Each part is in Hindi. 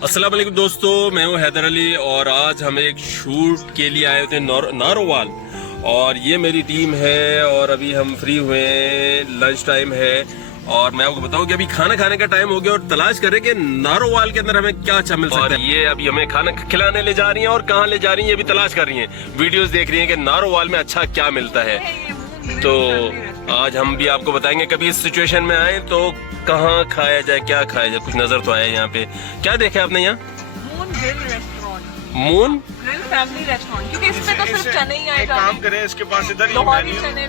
अस्सलाम वालेकुम दोस्तों, मैं हूं हैदर अली और आज हम एक शूट के लिए आए थे नारोवाल और ये मेरी टीम है और अभी हम फ्री हुए हैं, लंच टाइम है और मैं आपको बताऊं कि अभी खाना खाने का टाइम हो गया और तलाश करें कि नारोवाल के अंदर हमें क्या अच्छा मिल सकता है। ये अभी हमें खाना खिलाने ले जा रही हैं और कहाँ ले जा रही हैं ये भी तलाश कर रही हैं, वीडियोस देख रही हैं कि नारोवाल में अच्छा क्या मिलता है। तो आज हम भी आपको बताएंगे, कभी इस सिचुएशन में आए तो कहाँ खाया जाए, क्या खाया जाए। कुछ नजर तो आया यहाँ पे, क्या देखा आपने यहाँ? Moon grill restaurant, moon grill family restaurant, क्योंकि इसमें तो सिर्फ चने ही आएगा। काम करें इसके पास इधर ही लोहरी चने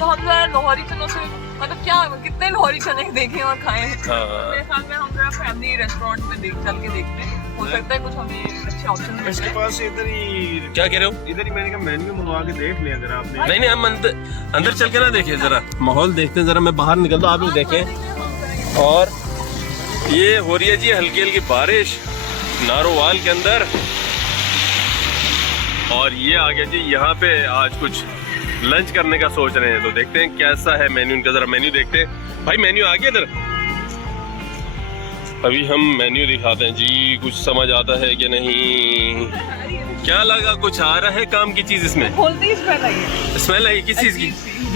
तो हम जरा लोहरी चनों से मतलब क्या कितने लोहरी चने देखें और खाएं। मेरे ख्याल में हम जरा फैमिली रेस्टोरेंट में चल के देखते हैं, हो सकता है कुछ हमें अच्छे ऑप्शन मिल इसके जाए। पास इधर ही, क्या कह रहे हो? इधर ही मैंने कहा मेन्यू मंगवा के देख लिया अगर आपने। नहीं हम अंदर चल के ना देखें, जरा माहौल देखते हैं। जरा मैं बाहर निकलता हूँ, आप लोग देखें। और ये हो रही है जी हल्की हल्की बारिश नारोवाल के अंदर और ये आ गया जी यहाँ पे आज कुछ लंच करने का सोच रहे हैं। तो देखते हैं कैसा है मेन्यू इनका, जरा मेन्यू देखते हैं। भाई मेन्यू आ गया इधर, अभी हम मेन्यू दिखाते हैं जी, कुछ समझ आता है कि नहीं। क्या लगा, कुछ आ रहा है काम की चीज इसमें? स्मेल आई किस चीज की?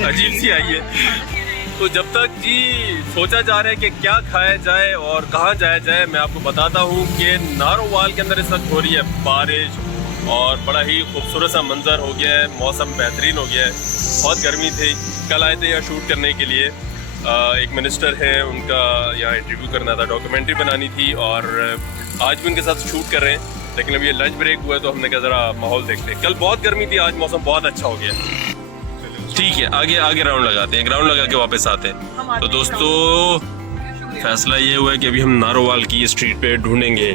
अजीब सी आई है। तो जब तक जी सोचा जा रहा है कि क्या खाया जाए और कहाँ जाया जाए, मैं आपको बताता हूँ कि नारोवाल के अंदर इस वक्त हो रही है बारिश और बड़ा ही खूबसूरत सा मंजर हो गया है, मौसम बेहतरीन हो गया है। बहुत गर्मी थी, कल आए थे यहाँ शूट करने के लिए। एक मिनिस्टर है, उनका यहाँ इंटरव्यू करना था, डॉक्यूमेंट्री बनानी थी और आज भी उनके साथ शूट कर रहे हैं। लेकिन अभी ये लंच ब्रेक हुआ है तो हमने कहा ज़रा माहौल देखते हैं। कल बहुत गर्मी थी, आज मौसम बहुत अच्छा हो गया। ठीक है, आगे राउंड लगाते हैं, ग्राउंड लगा के वापस आते हैं। तो दोस्तों फैसला ये हुआ है कि अभी हम नारोवाल की स्ट्रीट पे ढूंढेंगे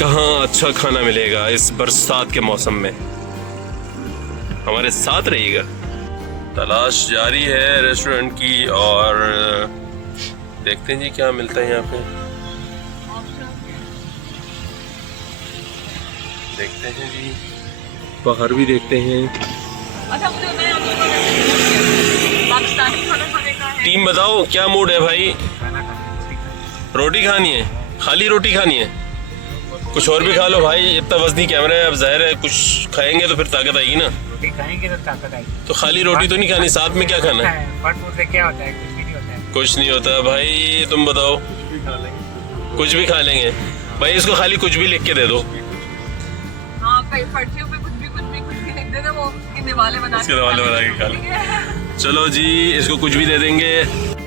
कहाँ अच्छा खाना मिलेगा इस बरसात के मौसम में। हमारे साथ रहिएगा, तलाश जारी है रेस्टोरेंट की और देखते हैं जी क्या मिलता है यहाँ पे। देखते हैं जी, बाहर भी देखते हैं। अच्छा मुझे बताएं, आप लोगों ने पाकिस्तानी खाना खाने का है? टीम बताओ क्या मूड है भाई? रोटी खानी है, खाली रोटी खानी है? कुछ और भी खा लो भाई, इतना वजनी कैमरा है, अब जाहिर है कुछ खाएंगे तो फिर ताकत आएगी ना। रोटी खाएंगे तो ताकत आएगी। तो खाली रोटी तो नहीं खानी, साथ में क्या खाना है? फास्ट फूड से क्या होता है? कुछ भी नहीं होता है। कुछ नहीं होता भाई, तुम बताओ। कुछ भी खा लेंगे भाई, इसको खाली कुछ भी लिख के दे दो। हाँ, पर्चियों पे कुछ भी लिख देना, वो गिनने वाले बना इसके वाले बना के खा लो। चलो जी, इसको कुछ भी दे देंगे।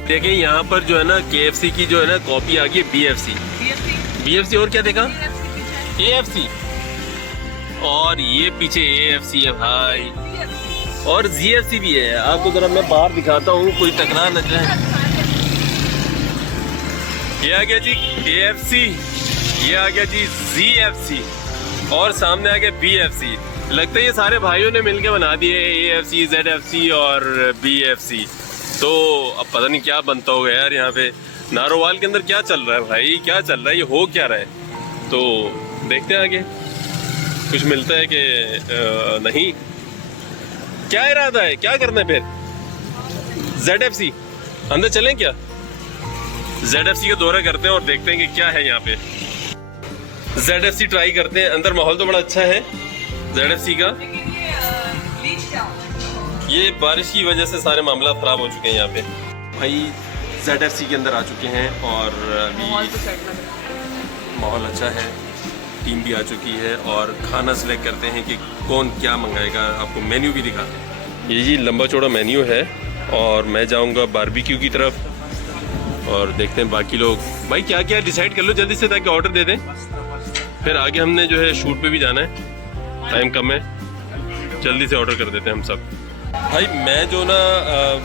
देखें यहाँ पर जो है ना KFC की जो है ना कॉपी आ गई BFC और क्या देखा? AFC और ये पीछे AFC है भाई और ZFC भी है। आपको जरा मैं बाहर दिखाता हूँ, कोई टकरा न जाए। ये आ गया जी AFC, ये आ गया जी ZFC और सामने आ गया BFC। लगता है ये सारे भाइयों ने मिलके बना दिए AFC, ZFC और BFC। तो अब पता नहीं क्या बनता होगा यार यहाँ पे नारोवाल के अंदर। क्या चल रहा है भाई, क्या चल रहा है, ये हो क्या रहा है? तो देखते हैं आगे कुछ मिलता है कि नहीं। क्या इरादा है, क्या करना है फिर? ZFC अंदर चलें क्या? ZFC का दौरा करते हैं और देखते हैं कि क्या है यहाँ पे। ZFC ट्राई करते हैं, अंदर माहौल तो बड़ा अच्छा है ZFC का। ये बारिश की वजह से सारे मामला खराब हो चुके हैं यहाँ पे। भाई ZFC के अंदर आ चुके हैं और अभी माहौल अच्छा है, टीम भी आ चुकी है और खाना सिलेक्ट करते हैं कि कौन क्या मंगाएगा। आपको मेन्यू भी दिखाते हैं। ये जी लंबा चौड़ा मेन्यू है और मैं जाऊंगा बारबेक्यू की तरफ और देखते हैं बाकी लोग। भाई क्या क्या डिसाइड कर लो जल्दी से ताकि ऑर्डर दे दें, फिर आगे हमने जो है शूट पे भी जाना है, टाइम कम है, जल्दी से ऑर्डर कर देते हैं हम सब। भाई मैं जो ना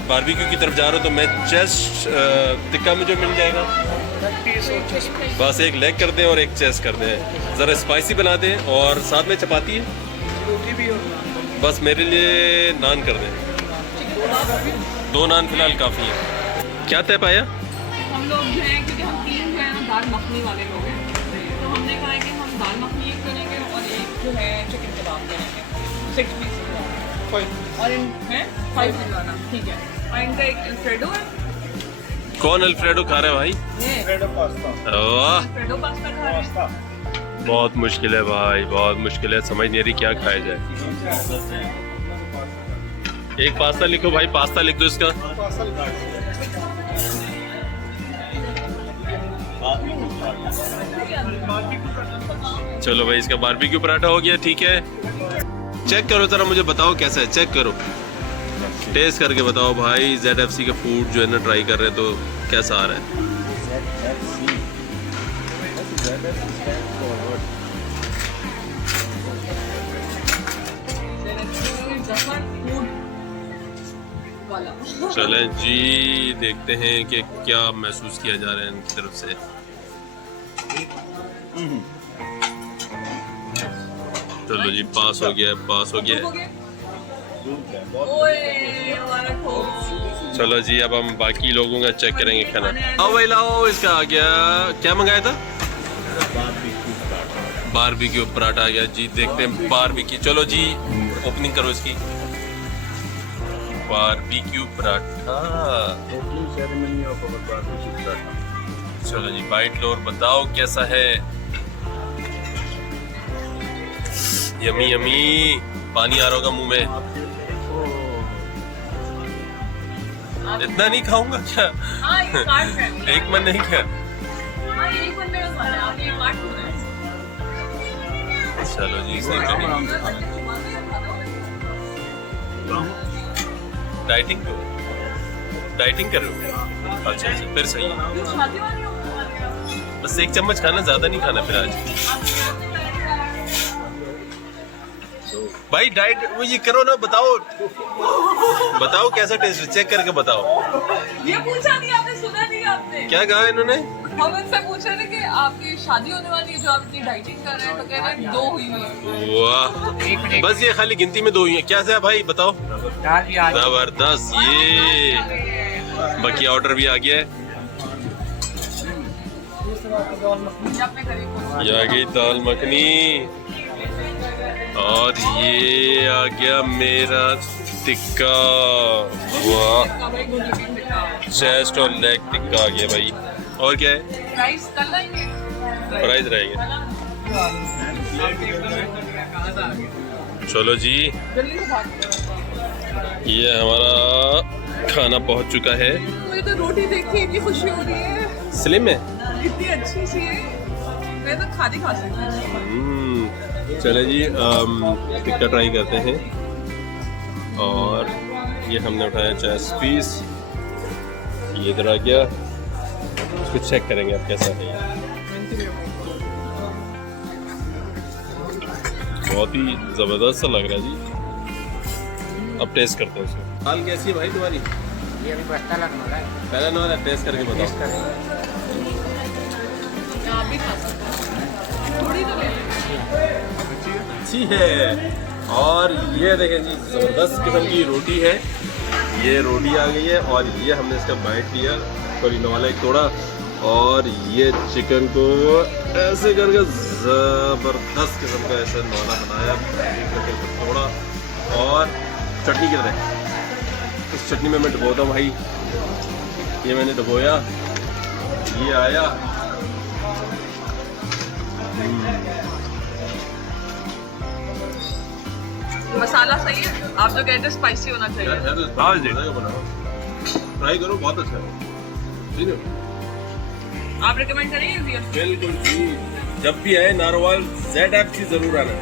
बारबेक्यू की तरफ जा रहा हूँ, तो मैं चेस्ट टिक्का में जो मिल जाएगा बस एक लेग कर दें और एक चेस्ट कर दें, ज़रा स्पाइसी बना दें और साथ में चपाती है, रोटी भी और बस मेरे लिए नान कर दें। 2 नान फिलहाल काफ़ी है। क्या तय पाया? हम लोग जो हैं, क्योंकि हम 3 जो है ना दाल मखनी वाले लोग हैं, तो हमने कहा है कि हम दाल मखनी एक करेंगे और एक जो है चिकन कबाब करेंगे 6 पीस और इन है 5 दिलवाना, ठीक है। और इनका एक अल्फ्रेडो है कौन अल्फ्रेडो खा रहा है भाई? ब्रेड और पास्ता वाह, अल्फ्रेडो पास्ता खा रहे हैं। बहुत मुश्किल है भाई, बहुत मुश्किल है, समझ नहीं आ रही क्या खाया जाए। एक पास्ता लिखो भाई, पास्ता लिख दो इसका। चलो भाई, इसका बारबेक्यू पराठा हो गया, ठीक है। चेक करो जरा, मुझे बताओ कैसा है, चेक करो, टेस्ट करके बताओ भाई। ZFC का फूड जो है ना ट्राई कर रहे हैं, तो कैसा आ रहा है? चलें जी, देखते हैं कि क्या महसूस किया जा रहा है इनकी तरफ से। चलो जी, पास हो गया, पास हो गया। चलो जी, अब हम बाकी लोगों का चेक करेंगे खाना। आओ भाई लाओ, इसका आ गया, क्या मंगाया था? बारबेक्यू पराठा आ गया जी। देखते हैं बारबेक्यू। चलो जी, ओपनिंग करो इसकी। बारबेक्यू पराठा। चलो जी, बाइट लो और बताओ कैसा है। यमी यमी, पानी आ रहा होगा मुंह में। इतना नहीं खाऊंगा क्या? हाँ, ये काट है। एक मन नहीं क्या? हाँ, एक बंदे का खाना है, आप ये काट दो ना। चलो जी, इसे डाइटिंग कर रहे हो? अच्छा अच्छा, फिर सही है। शादी वाली हो? बस एक चम्मच खाना, ज्यादा नहीं खाना फिर आज। भाई डाइट वो ये करो ना, बताओ कैसा टेस्ट है, चेक करके बताओ। ये पूछा नहीं आपने, सुना नहीं आपने? क्या कहा इन्होंने? हम इनसे पूछ रहे थे कि आपकी शादी होने वाली है, जो आप इतनी डाइटिंग कर रहे हैं, तो कह रहे हैं 2 हुई है। वाह, बस ये खाली गिनती में 2 हुई है। क्या से भाई बताओ? दाल भी आ गई। जबरदस्त, ये बाकी ऑर्डर भी आ गया है। ये आ गई दाल मखनी, और ये आ गया मेरा टिक्का। वाह, चेस्ट और लेग टिक्का आ गया भाई। और क्या है? प्राइस कल आएंगे, प्राइस रहेगा। चलो जी, जल्दी से भाग। ये हमारा खाना पहुंच चुका है। मुझे तो रोटी देख के इतनी खुशी हो रही है। स्लिम है, इतनी अच्छी सी है, मैं तो खाती खा सकती हूँ। चले जी, टिक्का ट्राई करते हैं। और ये हमने उठाया 40 पीस, ये इधर आ गया। इसको चेक करेंगे अब कैसा है। बहुत ही जबरदस्त सा लग रहा है जी। अब टेस्ट करते हैं इसको। दाल कैसी है भाई तुम्हारी? ये अभी बस्ता लगने वाला है। पहले ना टेस्ट करके बताओ। टेस्ट करेंगे। आप भी खा सकते हैं, थोड़ी तो ले अच्छी है। और ये देखें जी, जबरदस्त किस्म की रोटी है। ये रोटी आ गई है, और ये हमने इसका बाइट लिया, थोड़ी नवाला एक तोड़ा, और ये चिकन को ऐसे करके जबरदस्त किस्म का ऐसा नवाला बनाया, करके तोड़ा। और चटनी किधर है? इस चटनी में मैं डुबोता हूँ भाई। ये मैंने डुबोया, ये आया। मसाला सही है, आप जो कहते हैं स्पाइसी होना चाहिए। ट्राई करो, बहुत अच्छा है। आप रिकमेंड करेंगे? बिल्कुल जी, जब भी आए नारोवाल ZFC जरूर आना।